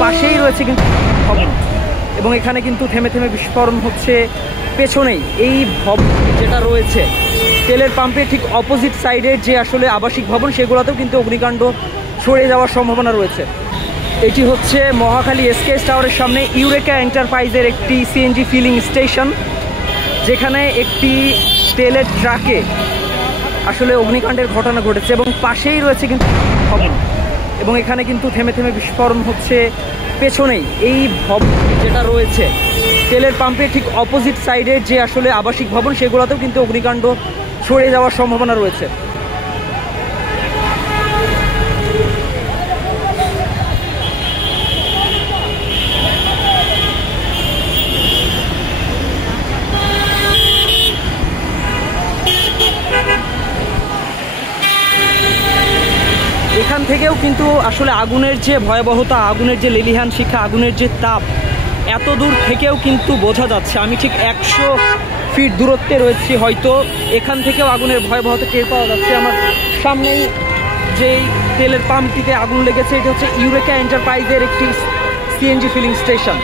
পাশেই রয়েছে কিন্তু ভবন, এবং এখানে কিন্তু থেমে থেমে বিস্ফোরণ হচ্ছে। পেছনেই এই ভবন যেটা রয়েছে তেলের পাম্পের ঠিক অপোজিট সাইডের যে আসলে আবাসিক ভবন, সেগুলোতেও কিন্তু অগ্নিকাণ্ড ছড়িয়ে যাওয়ার সম্ভাবনা রয়েছে। এটি হচ্ছে মহাখালী এসকেএস টাওয়ারের সামনে ইউরেকা এন্টারপ্রাইজের একটি সিএনজি ফিলিং স্টেশন, যেখানে একটি তেলের ট্রাকে আসলে অগ্নিকাণ্ডের ঘটনা ঘটেছে এবং পাশেই রয়েছে কিন্তু ভবন, এবং এখানে কিন্তু থেমে থেমে বিস্ফোরণ হচ্ছে। পেছনেই এই ভবন যেটা রয়েছে তেলের পাম্পের ঠিক অপোজিট সাইডের যে আসলে আবাসিক ভবন, সেগুলোতেও কিন্তু অগ্নিকাণ্ড ছড়িয়ে যাওয়ার সম্ভাবনা রয়েছে। এখান থেকেও কিন্তু আসলে আগুনের যে ভয়াবহতা, আগুনের যে লেলিহান শিখা, আগুনের যে তাপ এত দূর থেকেও কিন্তু বোঝা যাচ্ছে। আমি ঠিক 100 ফিট দূরত্বে রয়েছি, হয়তো এখান থেকেও আগুনের ভয়াবহতা টের পাওয়া যাচ্ছে। আমার সামনেই যেই তেলের পাম্পটিতে আগুন লেগেছে, এটা হচ্ছে ইউরেকা এন্টারপ্রাইজের একটি সিএনজি ফিলিং স্টেশন।